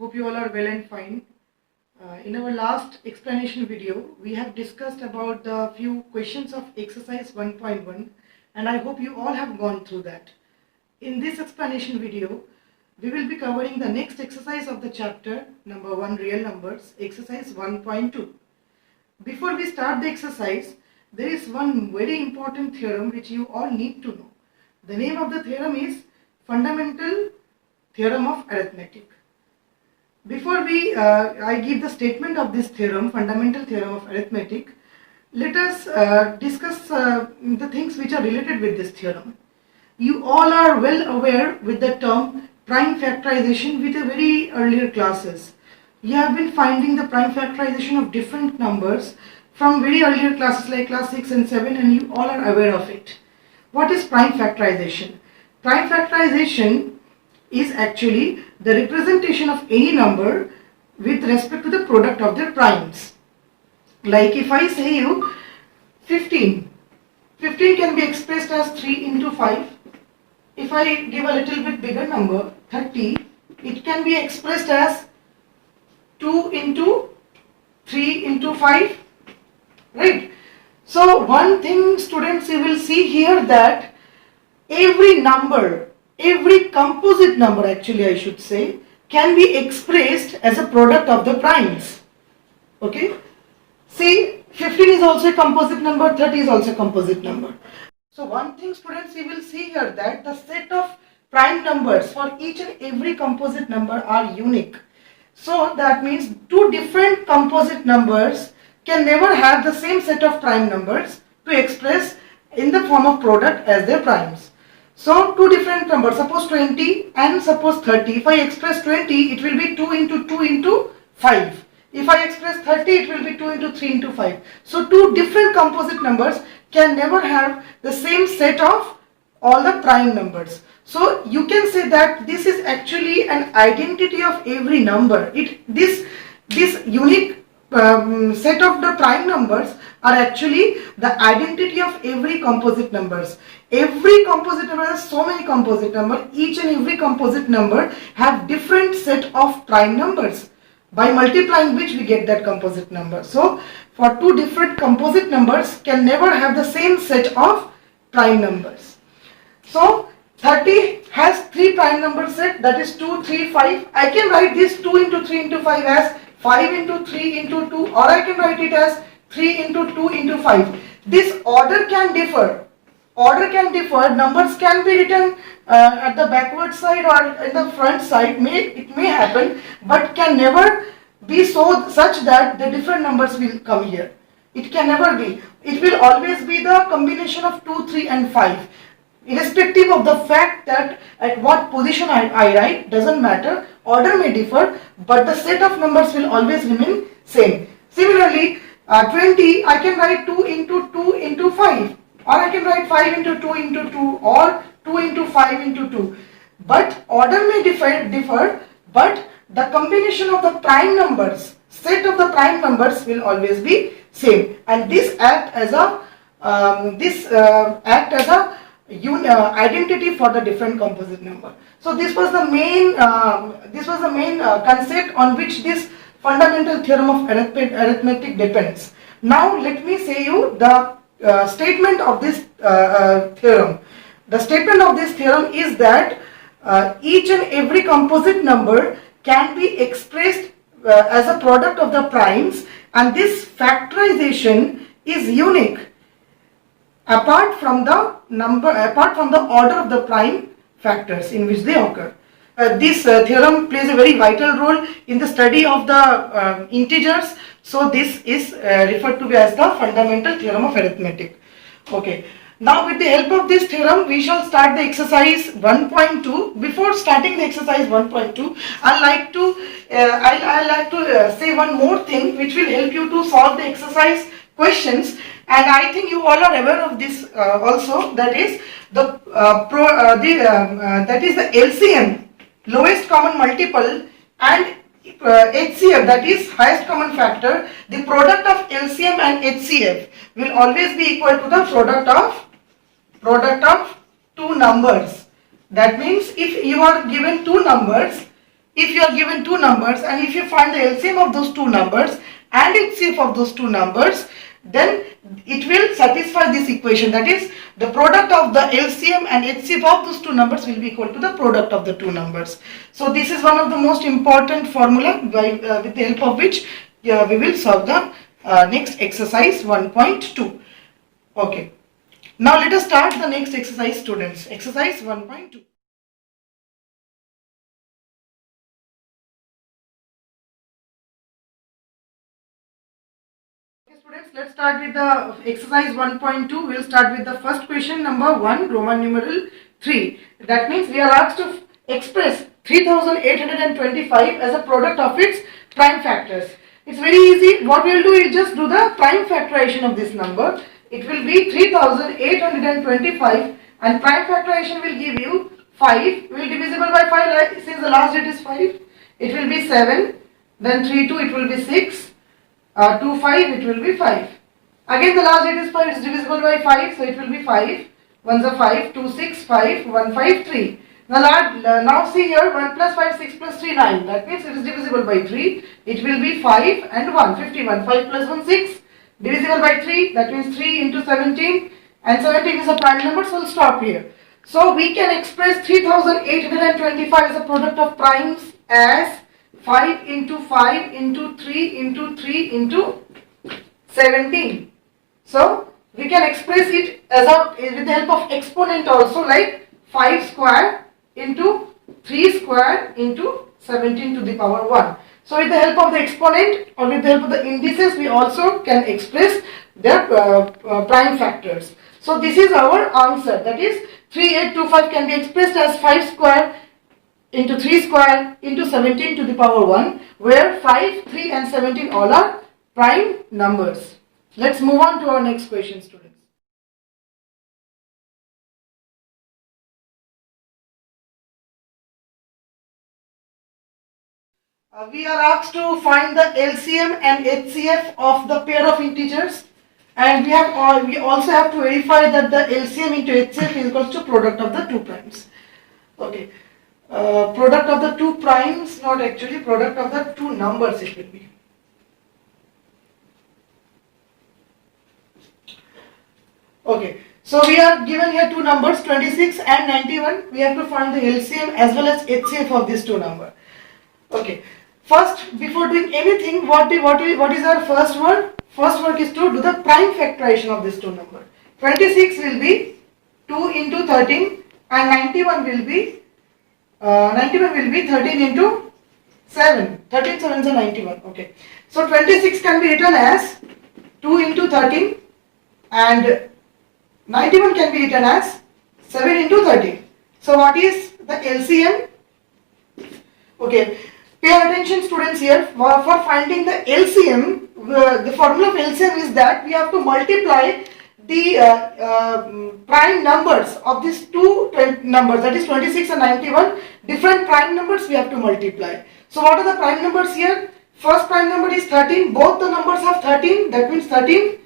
Hope you all are well and fine. In our last explanation video, we have discussed about the few questions of exercise 1.1 and I hope you all have gone through that. In this explanation video, we will be covering the next exercise of the chapter number 1 real numbers, exercise 1.2. Before we start the exercise, there is one very important theorem which you all need to know. The name of the theorem is Fundamental Theorem of Arithmetic. Before I give the statement of this theorem, Fundamental Theorem of Arithmetic, let us discuss the things which are related with this theorem. You all are well aware with the term prime factorization with the very earlier classes. You have been finding the prime factorization of different numbers from very earlier classes like class 6 and 7, and you all are aware of it. What is prime factorization? Prime factorization is actually the representation of any number with respect to the product of their primes. Like if I say you 15 can be expressed as 3 into 5. If I give a little bit bigger number, 30, it can be expressed as 2 into 3 into 5, right? So one thing, students, you will see here that every number, every composite number actually I should say, can be expressed as a product of the primes. Okay? See, 15 is also a composite number, 30 is also a composite number. So one thing, students, you will see here that the set of prime numbers for each and every composite number are unique. So that means two different composite numbers can never have the same set of prime numbers to express in the form of product as their primes. So two different numbers, suppose 20 and suppose 30. If I express 20, it will be 2 into 2 into 5. If I express 30, it will be 2 into 3 into 5. So two different composite numbers can never have the same set of all the prime numbers. So you can say that this is actually an identity of every number. This unique set of the prime numbers are actually the identity of every composite numbers. Every composite number has so many composite numbers. Each and every composite number have different set of prime numbers, by multiplying which we get that composite number. So for two different composite numbers can never have the same set of prime numbers. So 30 has three prime number set, that is 2, 3, 5. I can write this 2 into 3 into 5 as 5 into 3 into 2, or I can write it as 3 into 2 into 5. This order can differ. Numbers can be written at the backward side or in the front side. It may happen, but can never be such that the different numbers will come here. It can never be. It will always be the combination of 2, 3 and 5. Irrespective of the fact that at what position I write, doesn't matter, order may differ, but the set of numbers will always remain same. Similarly, 20, I can write 2 into 2 into 5, or I can write 5 into 2 into 2, or 2 into 5 into 2. But order may differ, but the combination of the prime numbers, set of the prime numbers will always be same, and this act as a identity for the different composite number. So this was the main concept on which this fundamental theorem of arithmetic depends. Now let me say you the statement of this theorem. The statement of this theorem is that each and every composite number can be expressed as a product of the primes, and this factorization is unique apart from the order of the prime factors in which they occur. This theorem plays a very vital role in the study of the integers. So this is referred to as the fundamental theorem of arithmetic. Okay. Now with the help of this theorem, we shall start the exercise 1.2. Before starting the exercise 1.2, I like to say one more thing which will help you to solve the exercise questions. And I think you all are aware of this also. That is the LCM, lowest common multiple, and HCF, that is highest common factor. The product of LCM and HCF will always be equal to the product of two numbers. That means if you are given two numbers, if you are given two numbers and if you find the LCM of those two numbers and HCF of those two numbers, then it will satisfy this equation, that is the product of the LCM and HCF of those two numbers will be equal to the product of the two numbers. So this is one of the most important formula with the help of which we will solve the next exercise 1.2. Okay. Now let us start the next exercise, students. Exercise 1.2. Students, let's start with the exercise 1.2. We'll start with the first question, number 1, Roman numeral 3. That means we are asked to express 3825 as a product of its prime factors. It's very easy. What we'll do is just do the prime factorization of this number. It will be 3825 and prime factorization will give you 5. Will divisible by 5 since the last digit is 5. It will be 7. Then 3, 2, it will be 6. 2, 5, it will be 5. Again the last digit is 5, it's divisible by 5, so it will be 5. 1 is a 5, 2, 6, 5, 1, 5, 3. Now see here, 1 plus 5, 6 plus 3, 9. That means it is divisible by 3. It will be 5 and 1, 51. 5 plus 1, 6. Divisible by 3, that means 3 into 17. And 17 is a prime number, so we'll stop here. So we can express 3825 as a product of primes as 5 into 5 into 3 into 3 into 17. So we can express it as with the help of exponent also, like 5 square into 3 square into 17 to the power 1. So with the help of the exponent or with the help of the indices, we also can express their prime factors. So this is our answer, that is 3825 can be expressed as 5 square into 3 square into 17 to the power 1, where 5, 3 and 17 all are prime numbers. Let's move on to our next question, students. We are asked to find the LCM and HCF of the pair of integers, and we also have to verify that the LCM into HCF is equal to product of the two primes. Okay. Product of the two primes, not actually product of the two numbers it will be. Okay, so we are given here two numbers 26 and 91. We have to find the LCM as well as HCF of these two numbers. Okay, first before doing anything, what is our first work? First work is to do the prime factorization of these two numbers. 26 will be 2 into 13 and 91 will be 13 into 7. 13 7 is 91. Okay. So 26 can be written as 2 into 13 and 91 can be written as 7 into 13. So what is the LCM? Okay. Pay attention, students, here. For finding the LCM, the formula of LCM is that we have to multiply the prime numbers of these two numbers, that is 26 and 91, different prime numbers we have to multiply. So what are the prime numbers here? First prime number is 13, both the numbers have 13, that means 13,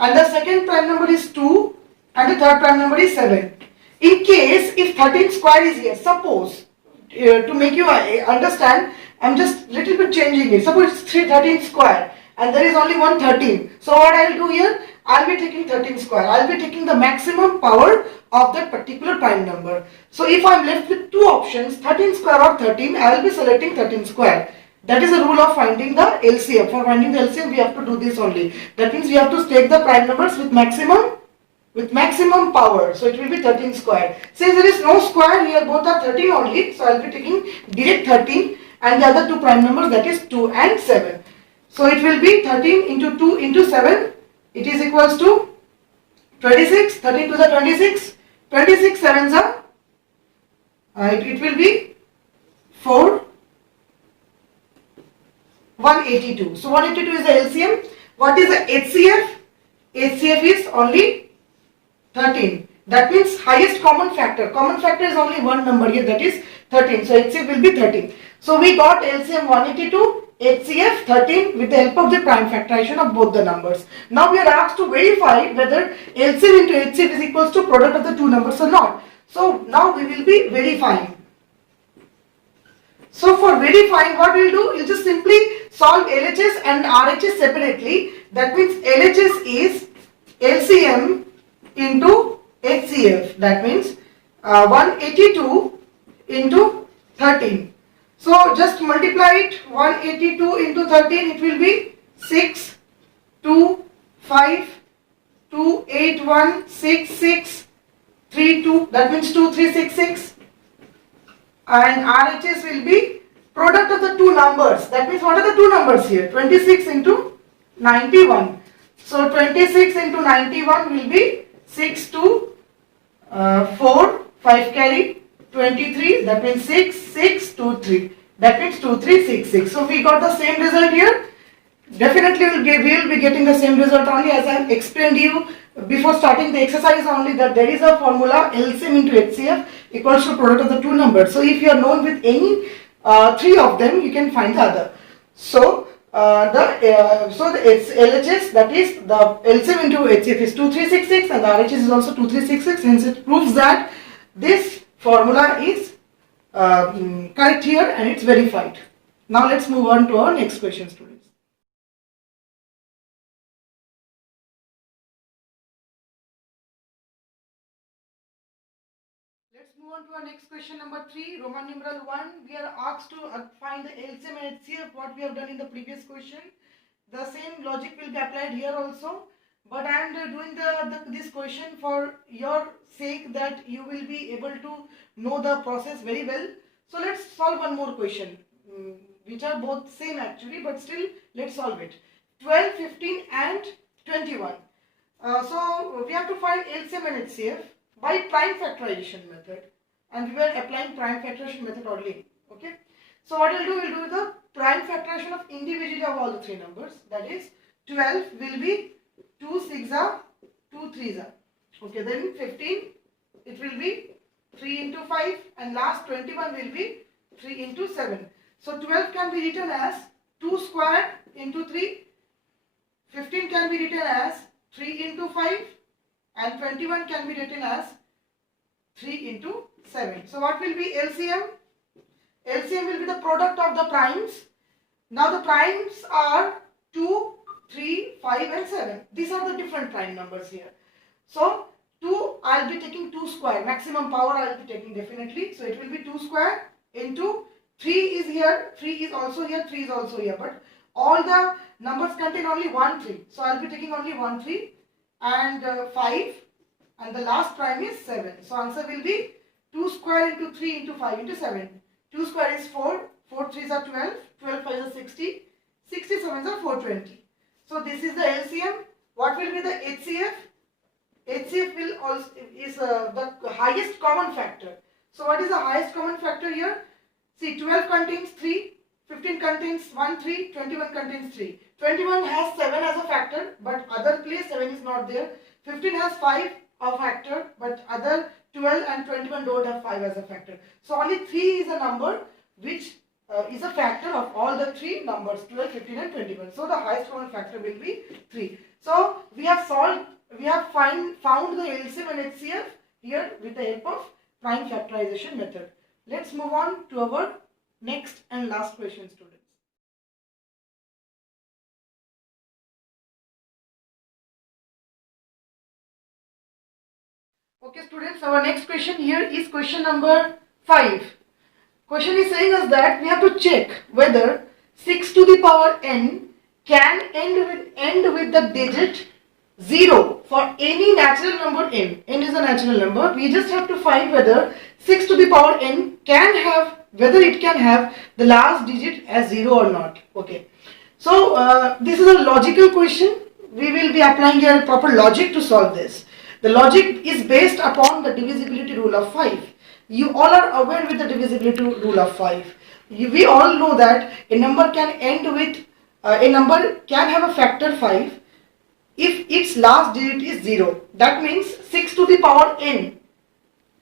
and the second prime number is 2 and the third prime number is 7. In case if 13 square is here, suppose to make you understand, I am just little bit changing it. Suppose it's 13 square and there is only one 13. So what I will do here? I will be taking 13 square. I will be taking the maximum power of that particular prime number. So if I am left with two options, 13 square or 13, I will be selecting 13 square. That is the rule of finding the LCM. For finding the LCM, we have to do this only. That means we have to take the prime numbers with maximum power. So it will be 13 square. Since there is no square here, both are 13 only. So I will be taking direct 13 and the other two prime numbers, that is 2 and 7. So it will be 13 into 2 into 7. It is equals to 26, 13 to the 26, 26 sevens are, it will be 4, 182. So 182 is the LCM. What is the HCF? HCF is only 13. That means highest common factor. Common factor is only one number here, that is 13. So HCF will be 13. So we got LCM 182. HCF 13 with the help of the prime factorization of both the numbers. Now we are asked to verify whether LCM into HCF is equals to product of the two numbers or not. So now we will be verifying. So for verifying, what we'll do, you'll just simply solve LHS and RHS separately. That means LHS is LCM into HCF. That means 182 into 13. So just multiply it, 182 into 13, it will be 6, 2, 5, 2, 8, 1, 6, 6, 3, 2, that means 2366. And RHS will be product of the two numbers. That means what are the two numbers here? 26 into 91. So 26 into 91 will be 6 to 4, 5 carry, 23, that means 6, 6, 2, 3. That means 2366. So we got the same result here. Definitely we will be getting the same result only, as I have explained you before starting the exercise only, that there is a formula LCM into HCF equals to product of the two numbers. So if you are known with any three of them, you can find the other. So it's LHS, that is the LCM into HCF is 2366 and the RHS is also 2366. Hence it proves that this formula is correct here and it's verified. Now let's move on to our next question, students. Let's move on to our next question, number 3, Roman numeral 1. We are asked to find the LCM and HCF, what we have done in the previous question. The same logic will be applied here also, but I am doing this question for your sake, that you will be able to know the process very well. So let's solve one more question, which are both same actually, but still let's solve it. 12, 15 and 21. So we have to find LCM and HCF by prime factorization method, and we were applying prime factorization method only. Okay, so what we'll do the prime factorization of individually of all the three numbers. That is 12 will be 2 6s are 2 3s are. Okay, then 15 it will be 3 into 5, and last 21 will be 3 into 7. So 12 can be written as 2 square into 3, 15 can be written as 3 into 5, and 21 can be written as 3 into 7. So what will be LCM? LCM will be the product of the primes. Now the primes are 2, 3, 5 and 7. These are the different prime numbers here. So 2, I will be taking 2 square. Maximum power I will be taking definitely. So it will be 2 square into 3 is here, 3 is also here, 3 is also here. But all the numbers contain only 1, 3. So I will be taking only 1, 3. And 5, and the last prime is 7. So answer will be 2 square into 3 into 5 into 7. 2 square is 4, 4 3s are 12, 12 5s are 60, 67s are 420. So this is the LCM. What will be the HCF? HCF will also is the highest common factor. So what is the highest common factor here? See, 12 contains 3, 15 contains 1, 3, 21 contains 3. 21 has 7 as a factor, but other place 7 is not there. 15 has 5 a factor, but other 12 and 21 don't have 5 as a factor. So only 3 is a number which is a factor of all the 3 numbers, 12, 15 and 21. So the highest common factor will be 3. So we have found the LCM and HCF here with the help of prime factorization method. Let's move on to our next and last question, students. Okay, students, our next question here is question number 5. Question is saying us that we have to check whether 6 to the power n can end with the digit 0 for any natural number n. N is a natural number. We just have to find whether 6 to the power n can have, whether it can have the last digit as 0 or not. Okay. So this is a logical question. We will be applying a proper logic to solve this. The logic is based upon the divisibility rule of 5. You all are aware with the divisibility rule of 5. We all know that a number can end with, a number can have a factor 5 if its last digit is 0. That means 6 to the power n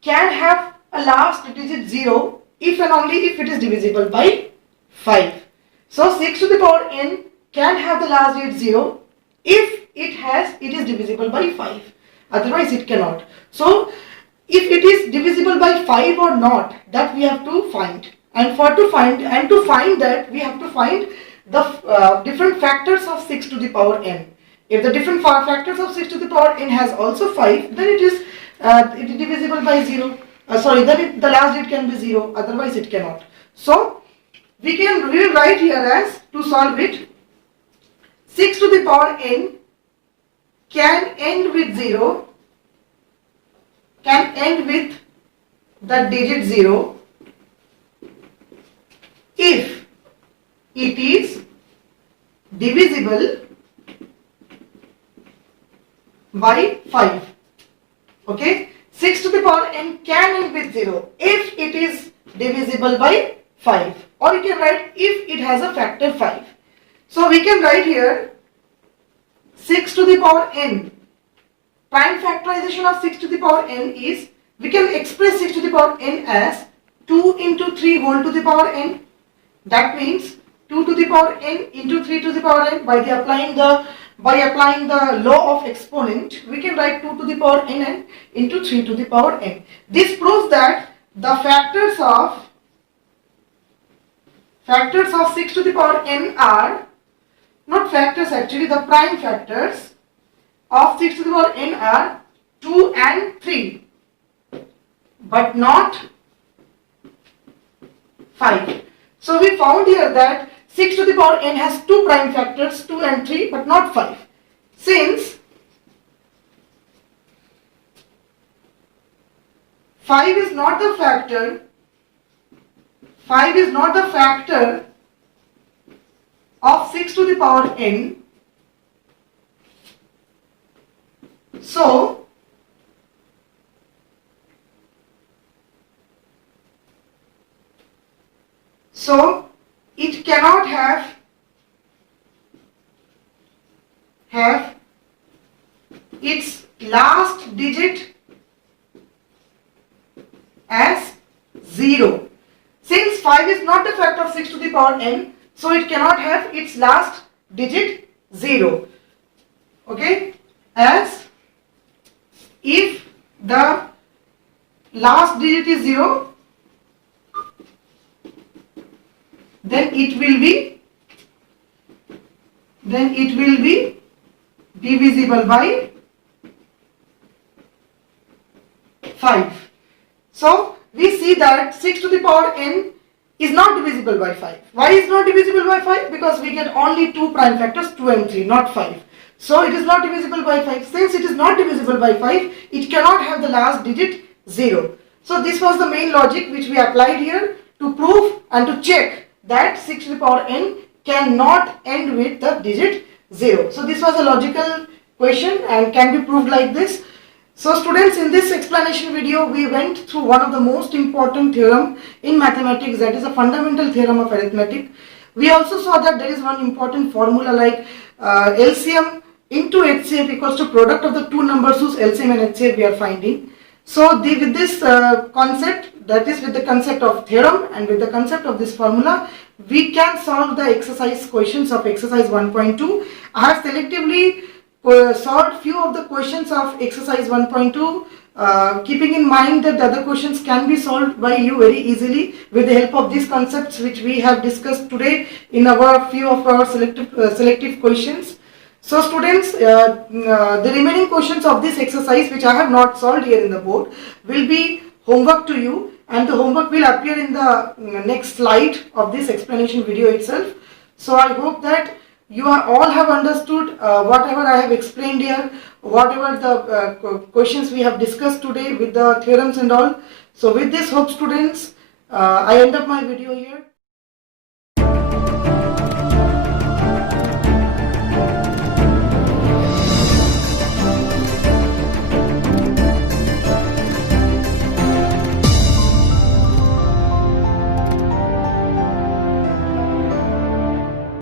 can have a last digit 0 if and only if it is divisible by 5. So 6 to the power n can have the last digit 0 if it is divisible by 5. Otherwise it cannot. So if it is divisible by 5 or not, that we have to find. and to find that we have to find the different factors of 6 to the power n. If the different factors of 6 to the power n has also 5, then it is divisible by 0. Then the last digit can be 0, otherwise it cannot. So we will write here as, to solve it, 6 to the power n can end with 0, can end with the digit 0 if it is divisible by 5. Okay, 6 to the power n can end with 0 if it is divisible by 5, or you can write if it has a factor 5. So we can write here 6 to the power n. Prime factorization of 6 to the power n is, we can express 6 to the power n as 2 into 3 whole to the power n. That means 2 to the power n into 3 to the power n. By applying the law of exponent, we can write 2 to the power n into 3 to the power n. This proves that the factors of 6 to the power n are not factors, actually the prime factors of 6 to the power n are 2 and 3, but not 5. So we found here that 6 to the power n has 2 prime factors, 2 and 3, but not 5. Since 5 is not the factor, of 6 to the power n, so it cannot have its last digit as 0. Since 5 is not the factor of 6 to the power n, so it cannot have its last digit 0. Okay, as if the last digit is 0, then it will be divisible by 5. So we see that 6 to the power n is not divisible by 5. Why is not divisible by 5? Because we get only 2 prime factors, 2 and 3, not 5. So it is not divisible by 5. Since it is not divisible by 5, it cannot have the last digit 0. So this was the main logic which we applied here to prove and to check that 6 to the power n cannot end with the digit 0. So this was a logical question and can be proved like this. So students, in this explanation video we went through one of the most important theorem in mathematics, that is a fundamental theorem of arithmetic. We also saw that there is one important formula like LCM into HCF equals to product of the two numbers whose LCM and HCF we are finding. So with this concept, that is with the concept of theorem and with the concept of this formula, we can solve the exercise questions of exercise 1.2. I have selectively solved few of the questions of exercise 1.2, keeping in mind that the other questions can be solved by you very easily with the help of these concepts which we have discussed today in our few of our selective questions. So students, the remaining questions of this exercise which I have not solved here in the board will be homework to you, and the homework will appear in the next slide of this explanation video itself. So I hope that you all have understood whatever I have explained here, whatever the questions we have discussed today with the theorems and all. So with this hope students, I end up my video here.